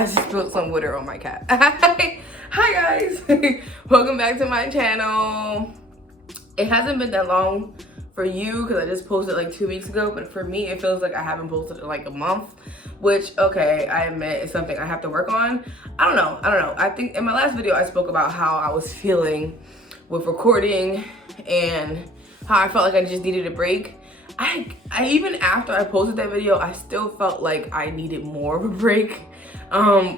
I just spilled some water on my cat. Hi guys, welcome back to my channel. It hasn't been that long for you because I just posted like 2 weeks ago, but for me it feels like I haven't posted in like a month, which, okay, I admit is something I have to work on. I don't know. I think in my last video I spoke about how I was feeling with recording and how I felt like I just needed a break. I even after I posted that video, I still felt like I needed more of a break,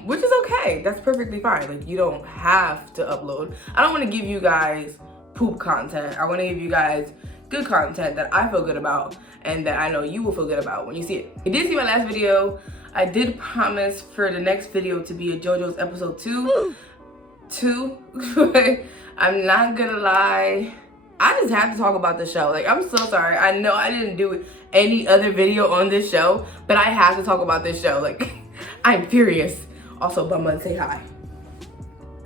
which is okay. That's perfectly fine. Like, you don't have to upload. I don't want to give you guys poop content. I want to give you guys good content that I feel good about and that I know you will feel good about when you see it. You did see my last video. I did promise for the next video to be a JoJo's episode 2. I'm not gonna lie, I just have to talk about the show. Like, I'm so sorry. I know I didn't do any other video on this show, but I have to talk about this show. Like, I'm furious. Also, Bumba, say hi.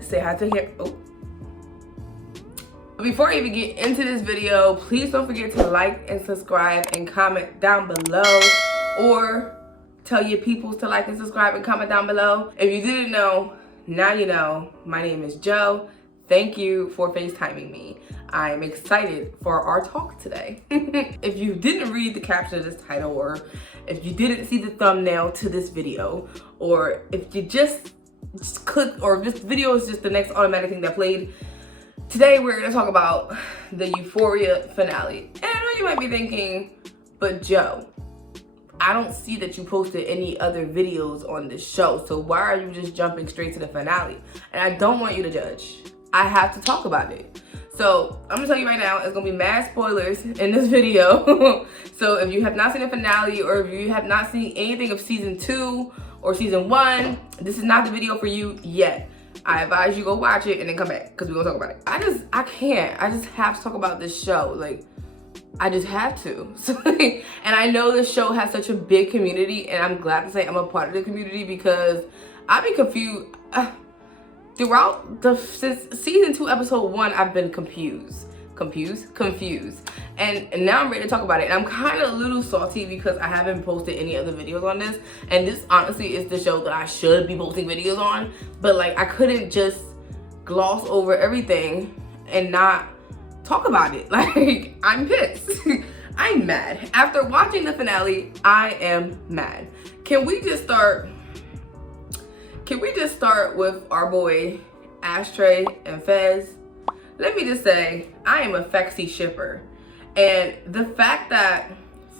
Say hi to here. Oh. Before I even get into this video, please don't forget to like and subscribe and comment down below, or tell your peoples to like and subscribe and comment down below. If you didn't know, now you know. My name is Jo. Thank you for FaceTiming me. I'm excited for our talk today. If you didn't read the caption of this title, or if you didn't see the thumbnail to this video, or if you just clicked, or if this video is just the next automatic thing that played, today we're gonna talk about the Euphoria finale. And I know you might be thinking, but Jo, I don't see that you posted any other videos on this show, so why are you just jumping straight to the finale? And I don't want you to judge. I have to talk about it. So I'm gonna tell you right now, it's gonna be mad spoilers in this video. So if you have not seen the finale, or if you have not seen anything of season 2 or season 1, this is not the video for you yet. I advise you go watch it and then come back, because we're gonna talk about it. I can't. I just have to talk about this show. Like, I just have to. So, and I know this show has such a big community, and I'm glad to say I'm a part of the community, because I've been confused. Throughout since season 2, episode 1, I've been confused. And now I'm ready to talk about it. And I'm kind of a little salty because I haven't posted any other videos on this. And this honestly is the show that I should be posting videos on. But like, I couldn't just gloss over everything and not talk about it. Like, I'm pissed. I'm mad. After watching the finale, I am mad. Can we just start with our boy Ashtray and Fez? Let me just say, I am a Fexy shipper. And the fact that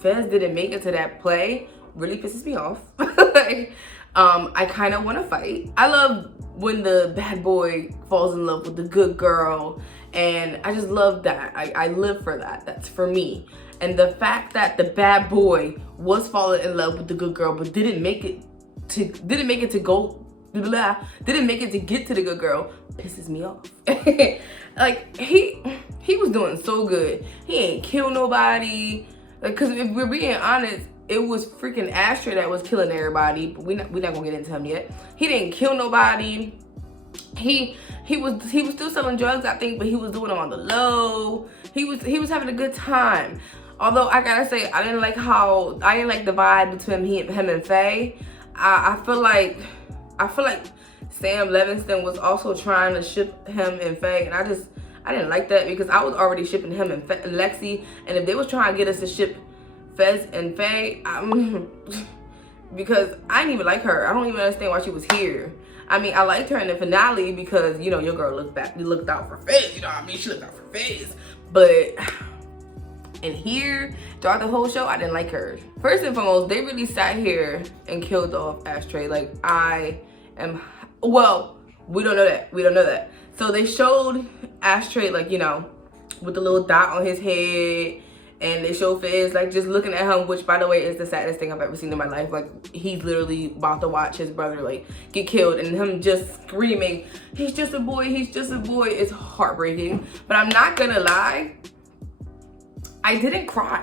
Fez didn't make it to that play really pisses me off. Like, I kind of want to fight. I love when the bad boy falls in love with the good girl, and I just love that. I live for that. Get for me. And the fact that the bad boy was falling in love with the good girl, but didn't make it to get to the good girl, pisses me off. Like, he was doing so good. He ain't kill nobody. Like, cause if we're being honest, it was freaking Ashtray that was killing everybody. But we're not gonna get into him yet. He didn't kill nobody. He was still selling drugs, I think, but he was doing them on the low. He was having a good time. Although I gotta say, I didn't like the vibe between him and Faye. I feel like Sam Levinson was also trying to ship him and Faye, and I didn't like that, because I was already shipping him and Lexi, and if they was trying to get us to ship Fez and Faye, because I didn't even like her. I don't even understand why she was here. I mean, I liked her in the finale because, you know, your girl looked out for Fez, you know what I mean? She looked out for Fez. But in here, throughout the whole show, I didn't like her. First and foremost, they really sat here and killed off Ashtray. Like, well, we don't know that. So they showed Ashtray, like, you know, with the little dot on his head, and they showed Fez, like, just looking at him, which, by the way, is the saddest thing I've ever seen in my life. Like, he's literally about to watch his brother, like, get killed, and him just screaming, he's just a boy, it's heartbreaking. But I'm not gonna lie, I didn't cry.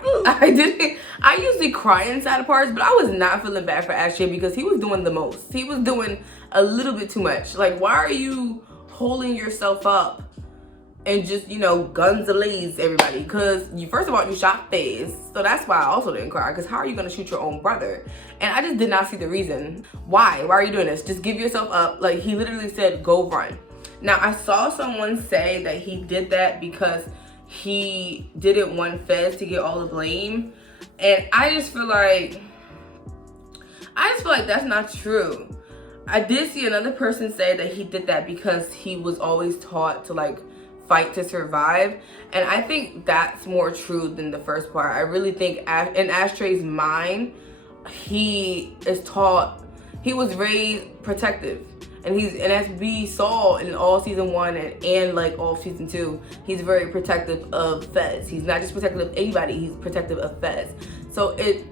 I usually cry inside of parts, but I was not feeling bad for Ashtray because he was doing the most. He was doing a little bit too much. Like, why are you holding yourself up and just, you know, guns ablaze everybody. Because you, first of all, you shot Fez, so that's why I also didn't cry. Because how are you gonna shoot your own brother? And I just did not see the reason. Why are you doing this? Just give yourself up. Like, he literally said go run. Now, I saw someone say that he did that because he didn't want Fez to get all the blame, and I just feel like that's not true. I did see another person say that he did that because he was always taught to like fight to survive, and I think that's more true than the first part. I really think in Ashtray's mind, he was raised protective, and as we saw in all season 1 and like all season 2, he's very protective of Fez. He's not just protective of anybody, he's protective of Fez. So in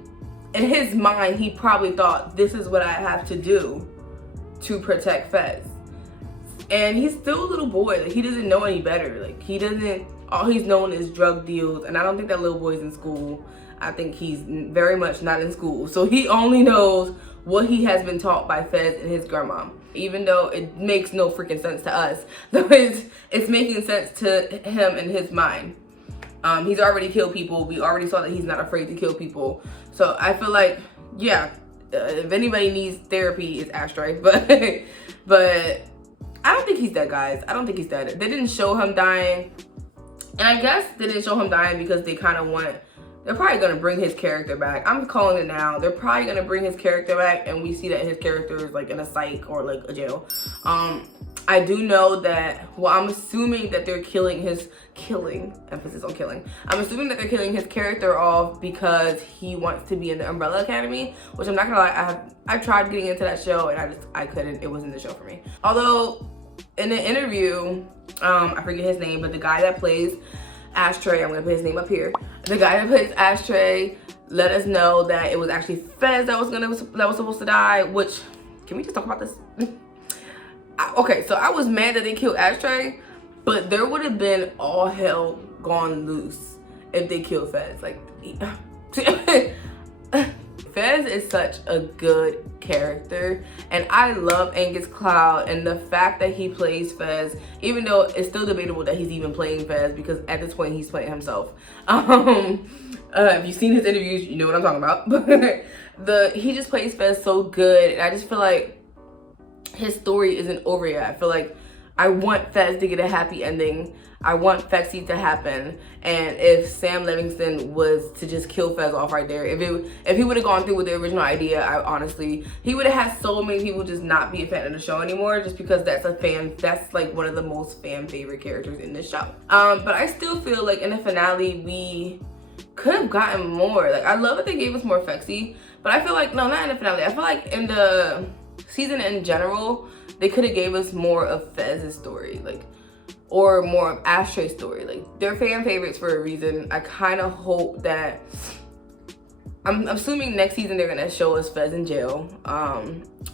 his mind, he probably thought, this is what I have to do to protect Fez. And he's still a little boy. Like, he doesn't know any better. Like, all he's known is drug deals, and I don't think that little boy's in school. I think he's very much not in school. So he only knows what he has been taught by Fez and his grandma. Even though it makes no freaking sense to us, though it's making sense to him in his mind. He's already killed people. We already saw that he's not afraid to kill people. So I feel like, yeah, if anybody needs therapy, it's Ashtray. But I don't think he's dead, guys. I don't think he's dead. They didn't show him dying, and I guess they didn't show him dying because they kind of they're probably going to bring his character back. I'm calling it now. They're probably going to bring his character back, and we see that his character is like in a psych or like a jail. I do know that, well, I'm assuming that they're emphasis on killing. I'm assuming that they're killing his character off because he wants to be in the Umbrella Academy, which I'm not gonna lie, I tried getting into that show and I couldn't. It wasn't the show for me. Although in the interview, I forget his name, but the guy that plays Ashtray, I'm gonna put his name up here. The guy that plays Ashtray let us know that it was actually Fez that was supposed to die. Which, can we just talk about this? Okay, so I was mad that they killed Ashtray, but there would have been all hell gone loose if they killed Fez. Like, Fez is such a good character, and I love Angus Cloud, and the fact that he plays Fez, even though it's still debatable that he's even playing Fez, because at this point he's playing himself. If you've seen his interviews, you know what I'm talking about. He just plays Fez so good, and I just feel like his story isn't over yet. I feel like I want Fez to get a happy ending. I want Fexy to happen. And if Sam Levinson was to just kill Fez off right there, if he would have gone through with the original idea, he would have had so many people just not be a fan of the show anymore, just because that's like one of the most fan favorite characters in this show. But I still feel like in the finale, we could have gotten more. Like, I love that they gave us more Fexy, but I feel like, no, not in the finale. I feel like in the season in general, they could have gave us more of Fez's story, like, or more of Ashtray's story. Like, they're fan favorites for a reason. I kind of hope that, I'm assuming next season they're gonna show us Fez in jail.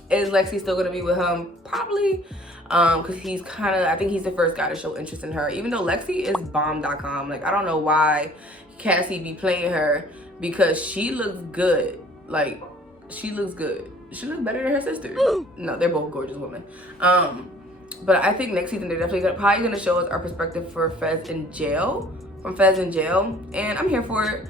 Is Lexi still gonna be with him? Probably, because I think he's the first guy to show interest in her, even though Lexi is bomb.com. Like, I don't know why Cassie be playing her, because she looks good. Like, she looks good. She looks better than her sister. No, they're both gorgeous women. But I think next season they're definitely probably gonna show us our perspective for Fez in jail, and I'm here for it.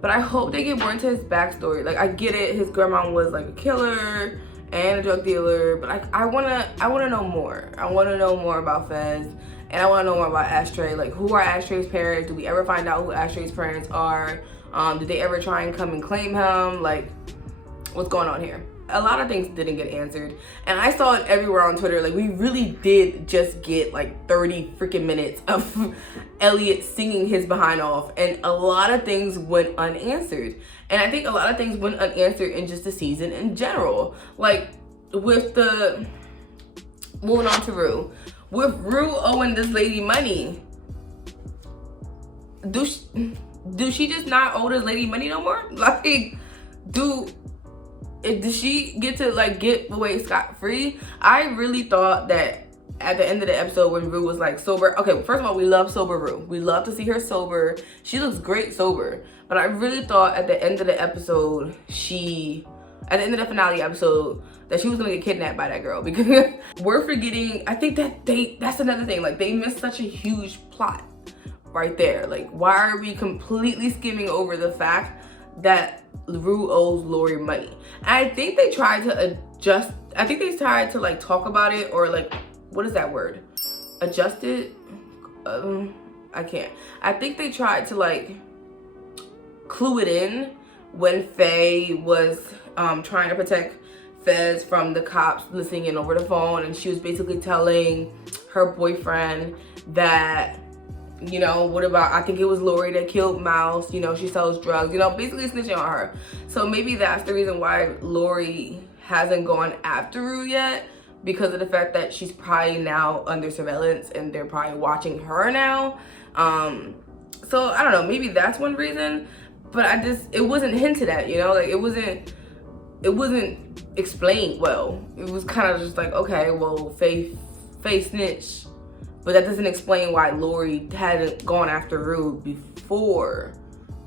But I hope they get more into his backstory. Like, I get it, his grandma was like a killer and a drug dealer, but I wanna know more. I wanna know more about Fez, and I wanna know more about Ashtray. Like, who are Ashtray's parents? Do we ever find out who Ashtray's parents are? Did they ever try and come and claim him? Like, what's going on here? A lot of things didn't get answered, and I saw it everywhere on Twitter. Like, we really did just get like 30 freaking minutes of Elliot singing his behind off, and a lot of things went unanswered. And I think a lot of things went unanswered in just the season in general. Like, with moving on to Rue. With Rue owing this lady money, do she just not owe this lady money no more? Like, did she get to like get away scot-free? I really thought that at the end of the episode when Rue was like sober. Okay, first of all, we love sober Rue. We love to see her sober. She looks great sober. But I really thought at the end of the episode, at the end of the finale episode that she was gonna get kidnapped by that girl, because we're forgetting, I think that that's another thing, like they missed such a huge plot right there. Like, why are we completely skimming over the fact that Rue owes Lori money? And I think they tried to adjust, I think they tried to like talk about it, or like, what is that word? Adjust it? I can't. I think they tried to like clue it in when Faye was trying to protect Fez from the cops listening in over the phone, and she was basically telling her boyfriend that, you know, what about, I think it was Lori that killed Mouse, you know, she sells drugs, you know, basically snitching on her. So maybe that's the reason why Lori hasn't gone after Rue yet, because of the fact that she's probably now under surveillance and they're probably watching her now. So I don't know, maybe that's one reason, but it wasn't hinted at, you know, like it wasn't explained well. It was kind of just like, okay, well, Faye snitched, but that doesn't explain why Lori hadn't gone after Rue before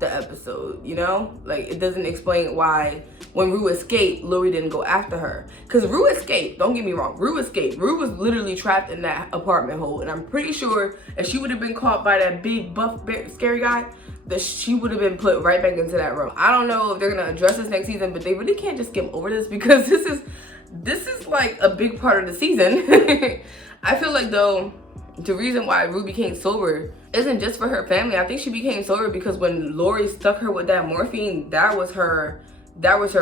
the episode, you know? Like, it doesn't explain why when Rue escaped, Lori didn't go after her. Because Rue escaped, don't get me wrong, Rue escaped. Rue was literally trapped in that apartment hole, and I'm pretty sure if she would have been caught by that big, buff, scary guy, that she would have been put right back into that room. I don't know if they're gonna address this next season, but they really can't just skim over this, because this is like a big part of the season. I feel like though, the reason why Rue became sober isn't just for her family. I think she became sober because when Lori stuck her with that morphine, that was her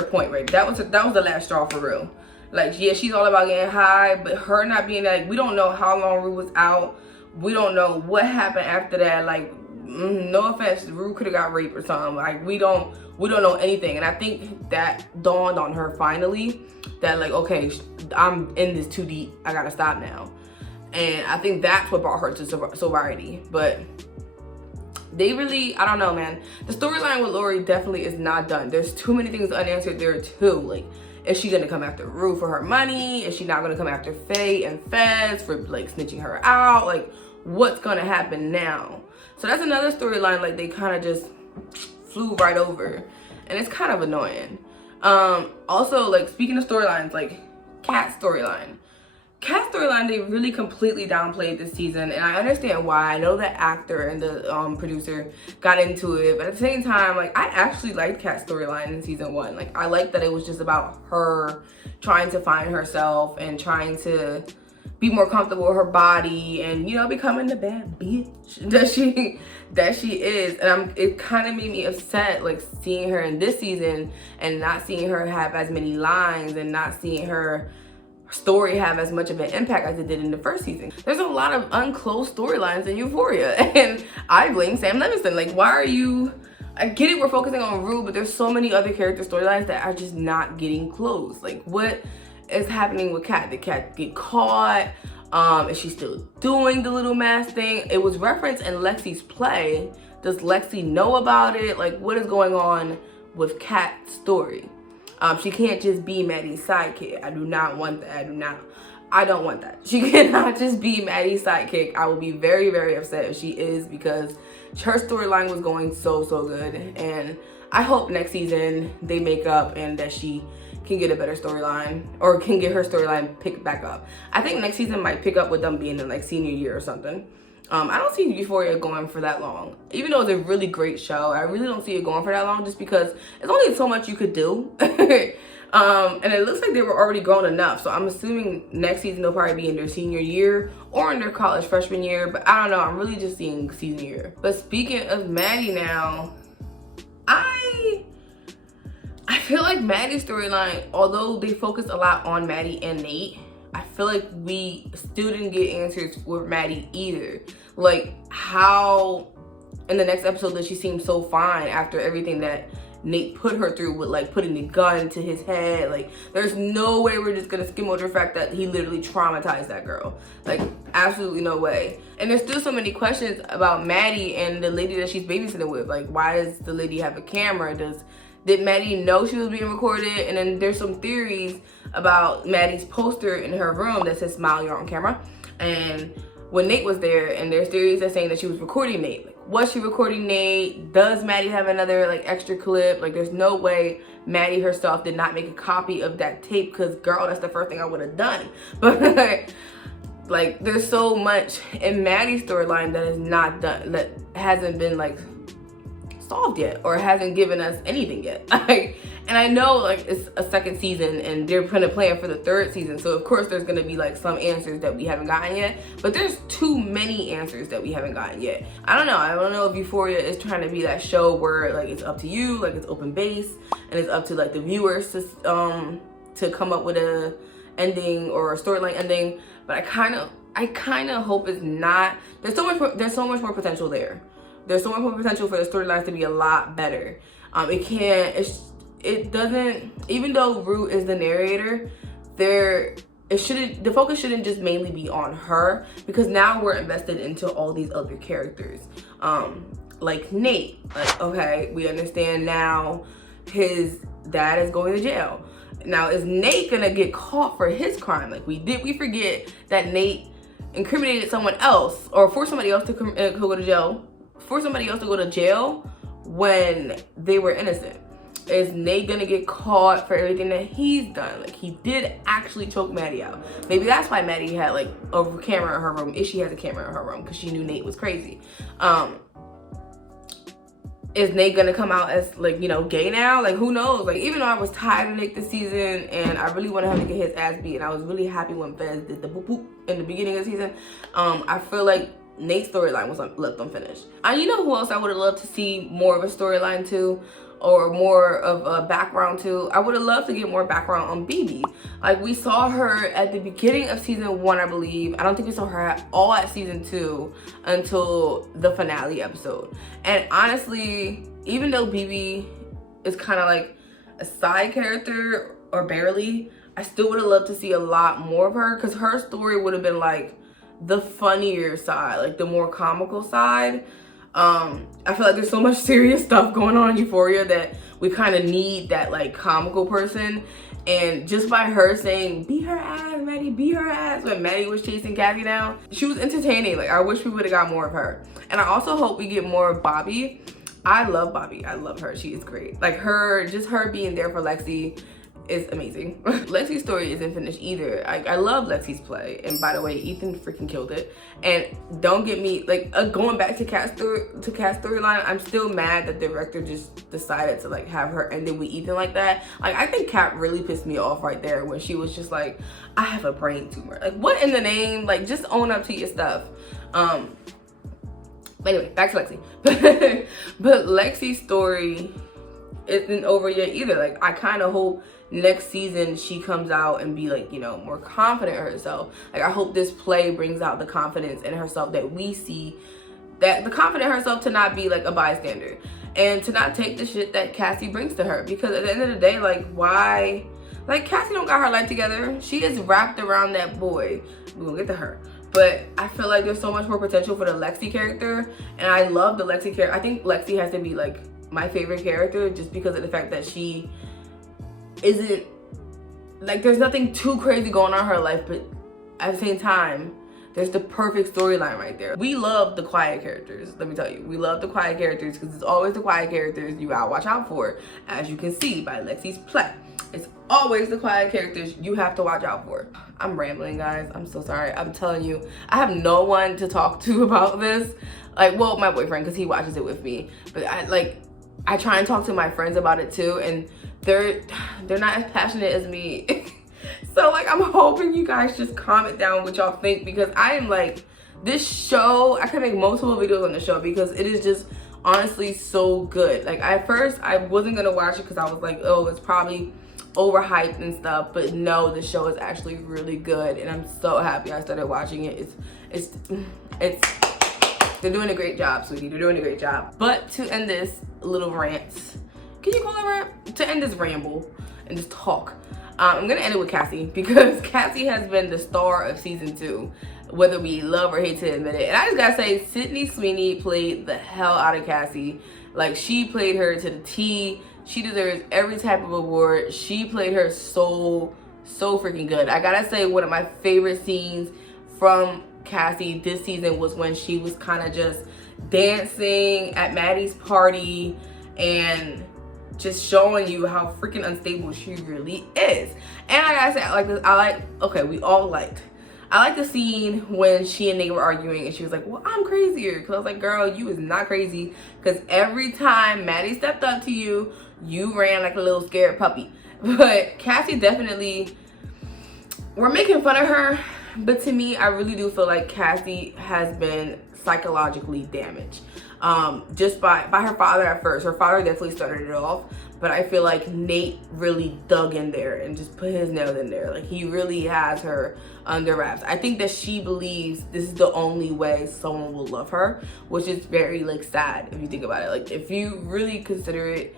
point, right? That was the last straw for Rue. Like, yeah, she's all about getting high, but her not being like, we don't know how long Rue was out. We don't know what happened after that. Like, no offense, Rue could have got raped or something. Like, we don't know anything. And I think that dawned on her finally, that like, okay, I'm in this too deep. I gotta stop now. And I think that's what brought her to sobriety. But they really, I don't know, man. The storyline with Lori definitely is not done. There's too many things unanswered there too. Like, is she gonna come after Rue for her money? Is she not gonna come after Faye and Fez for like snitching her out? Like, what's gonna happen now? So that's another storyline like they kind of just flew right over, and it's kind of annoying. Also, like, speaking of storylines, like Kat's storyline, they really completely downplayed this season, and I understand why. I know the actor and the producer got into it, but at the same time, like, I actually liked Kat's storyline in season 1. Like, I liked that it was just about her trying to find herself and trying to be more comfortable with her body, and, you know, becoming the bad bitch that she is. And it kind of made me upset, like, seeing her in this season and not seeing her have as many lines and not seeing her story have as much of an impact as it did in the first season. There's a lot of unclosed storylines in Euphoria, and I blame Sam Levinson. Like, why are you, I get it, we're focusing on Rue, but there's so many other character storylines that are just not getting closed. Like, what is happening with Kat? Did Kat get caught? Is she still doing the little mask thing? It was referenced in Lexi's play. Does Lexi know about it? Like, what is going on with Kat's story? She can't just be Maddie's sidekick. I do not want that. I don't want that. She cannot just be Maddie's sidekick. I will be very, very upset if she is, because her storyline was going so good. And I hope next season they make up and that she can get a better storyline, or can get her storyline picked back up. I think next season might pick up with them being in like senior year or something. I don't see Euphoria going for that long. Even though it's a really great show, I really don't see it going for that long, just because there's only so much you could do. And it looks like they were already grown enough. So I'm assuming next season they'll probably be in their senior year or in their college freshman year. But I don't know, I'm really just seeing senior year. But speaking of Maddie now, I feel like Maddie's storyline, although they focused a lot on Maddie and Nate, I feel like we still didn't get answers with Maddie either. Like, how in the next episode does she seem so fine after everything that Nate put her through with, like, putting the gun to his head? Like, there's no way we're just gonna skim over the fact that he literally traumatized that girl. Like, absolutely no way. And there's still so many questions about Maddie and the lady that she's babysitting with. Like, why does the lady have a camera? Did Maddie know she was being recorded? And then there's some theories about Maddie's poster in her room that says "Smile, you're on camera." And when Nate was there, and there's theories that saying that she was recording Nate. Like, was she recording Nate? Does Maddie have another like extra clip? Like, there's no way Maddie herself did not make a copy of that tape, because girl, that's the first thing I would have done. But like, there's so much in Maddie's storyline that is not done, that hasn't been like solved yet, or hasn't given us anything yet. And I know like it's a second season and they're gonna plan for the third season, so of course there's gonna be like some answers that we haven't gotten yet, but there's too many answers that we haven't gotten yet. I don't know if Euphoria is trying to be that show where like it's up to you, like it's open base, and it's up to like the viewers to come up with a ending or a storyline ending. But I kind of hope it's not. There's so much more potential there. There's so much more potential for the storylines to be a lot better. It doesn't, even though Rue is the narrator, the focus shouldn't just mainly be on her, because now we're invested into all these other characters. Like Nate, like, okay, we understand now his dad is going to jail. Now, is Nate gonna get caught for his crime? Like, we forget that Nate incriminated someone else, or forced somebody else to go to jail, when they were innocent. Is Nate gonna get caught for everything that he's done? Like, he did actually choke Maddie out. Maybe that's why Maddie had like a camera in her room, if she has a camera in her room, because she knew Nate was crazy. Is Nate gonna come out as like, you know, gay now? Like, who knows? Like, even though I was tired of Nate this season and I really wanted him to get his ass beat, and I was really happy when Fez did the boop boop in the beginning of the season, I feel like Nate's storyline was left unfinished. And you know who else I would have loved to see more of a storyline to, or more of a background to? I would have loved to get more background on BB. Like, we saw her at the beginning of season 1, I believe. I don't think we saw her at all at season 2 until the finale episode. And honestly, even though BB is kind of like a side character, or barely, I still would have loved to see a lot more of her, because her story would have been like the funnier side, like the more comical side. I feel like there's so much serious stuff going on in Euphoria that we kind of need that like comical person. And just by her saying, beat her ass, Maddie, beat her ass, when Maddie was chasing Kathy down, she was entertaining. Like, I wish we would have got more of her. And I also hope we get more of Bobby. I love Bobby. I love her. She is great. Like, just her being there for Lexi is amazing. Lexi's story isn't finished either. I love Lexi's play, and by the way, Ethan freaking killed it. And don't get me like going back to Kat's storyline, I'm still mad that the director just decided to like have her ended with Ethan like that. Like, I think Kat really pissed me off right there when she was just like, I have a brain tumor. Like, what in the name? Like, just own up to your stuff. But anyway, back to Lexi. But Lexi's story isn't over yet either. Like, I kind of hope next season she comes out and be like, you know, more confident in herself. Like, I hope this play brings out the confidence in herself that we see, that the confidence in herself to not be like a bystander, and to not take the shit that Cassie brings to her. Because at the end of the day, like, why, like, Cassie don't got her life together. She is wrapped around that boy. We're gonna get to her. But I feel like there's so much more potential for the Lexi character, and I love the Lexi character. I think Lexi has to be like my favorite character, just because of the fact that she isn't like, there's nothing too crazy going on in her life, but at the same time, there's the perfect storyline right there. We love the quiet characters. Let me tell you, we love the quiet characters, because it's always the quiet characters you gotta watch out for, as you can see by Lexi's play. It's always the quiet characters you have to watch out for. I'm rambling, guys. I'm so sorry. I'm telling you, I have no one to talk to about this. Like, well, my boyfriend, because he watches it with me. But I try and talk to my friends about it too, and they're not as passionate as me. So like, I'm hoping you guys just comment down what y'all think, because I am like, this show, I can make multiple videos on the show, because it is just honestly so good. Like, at first I wasn't gonna watch it because I was like, oh, it's probably overhyped and stuff, but no, the show is actually really good, and I'm so happy I started watching it. It's they're doing a great job, sweetie. They're doing a great job. But to end this little rant, can you call it rant? To end this ramble and just talk, I'm gonna end it with Cassie, because Cassie has been the star of season 2, whether we love or hate to admit it. And I just gotta say, Sydney Sweeney played the hell out of Cassie. Like, she played her to the T. She deserves every type of award. She played her so freaking good. I gotta say, one of my favorite scenes from Cassie this season was when she was kind of just dancing at Maddie's party and just showing you how freaking unstable she really is. And I gotta say, I like the scene when she and Nate were arguing and she was like, well, I'm crazier. Because I was like, girl, you is not crazy. Because every time Maddie stepped up to you, you ran like a little scared puppy. But Cassie definitely, we're making fun of her. But to me, I really do feel like Cassie has been psychologically damaged. Just by her father at first. Her father definitely started it off. But I feel like Nate really dug in there and just put his nails in there. Like, he really has her under wraps. I think that she believes this is the only way someone will love her, which is very, like, sad if you think about it. Like, if you really consider it,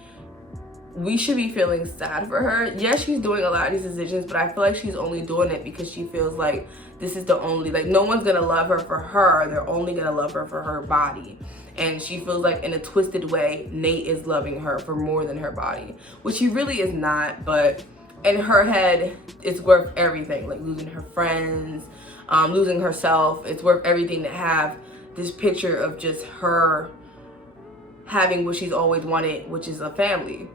we should be feeling sad for her. Yes, she's doing a lot of these decisions, but I feel like she's only doing it because she feels like this is the only, like, no one's gonna love her for her. They're only gonna love her for her body. And she feels like in a twisted way, Nate is loving her for more than her body, which he really is not. But in her head, it's worth everything, like losing her friends, losing herself. It's worth everything to have this picture of just her having what she's always wanted, which is a family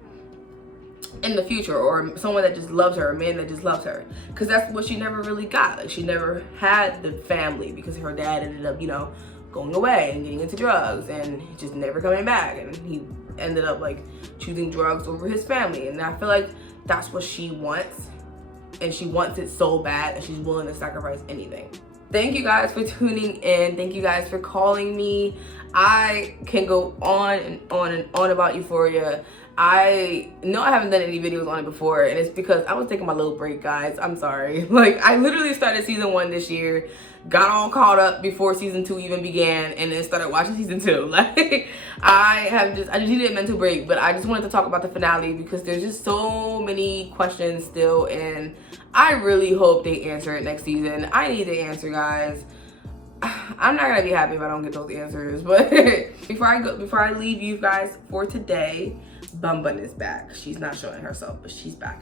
in the future, or someone that just loves her, a man that just loves her, because that's what she never really got. Like, she never had the family because her dad ended up, you know, going away and getting into drugs and just never coming back, and he ended up like choosing drugs over his family. And I feel like that's what she wants, and she wants it so bad that she's willing to sacrifice anything. Thank you guys for tuning in. Thank you guys for calling me. I can go on and on and on about Euphoria. I know I haven't done any videos on it before, and it's because I was taking my little break, guys. I'm sorry. Like, I literally started season 1 this year, got all caught up before season 2 even began, and then started watching season 2. Like, I just needed a mental break, but I just wanted to talk about the finale because there's just so many questions still, and I really hope they answer it next season. I need the answer, guys. I'm not gonna be happy if I don't get those answers, but before I leave you guys for today, Bun Bun is back. She's not showing herself, but she's back.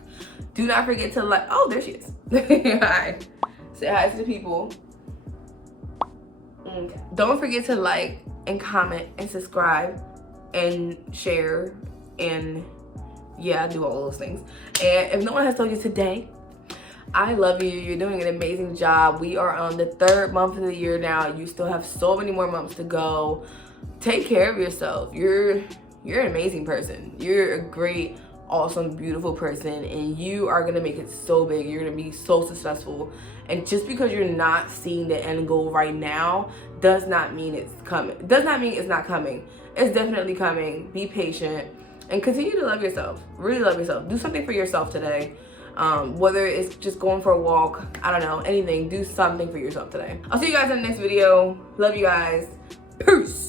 Do not forget to like, oh, there she is. Hi. Say hi to the people. Okay. Don't forget to like and comment and subscribe and share and yeah, do all those things. And if no one has told you today, I love you. You're doing an amazing job. We are on the 3rd month of the year now. You still have so many more months to go. Take care of yourself. You're an amazing person. You're a great, awesome, beautiful person, and you are gonna make it so big. You're gonna be so successful. And just because you're not seeing the end goal right now does not mean it's coming. Does not mean it's not coming. It's definitely coming. Be patient and continue to love yourself. Really love yourself. Do something for yourself today. Whether it's just going for a walk, I don't know, anything. Do something for yourself today. I'll see you guys in the next video. Love you guys. Peace.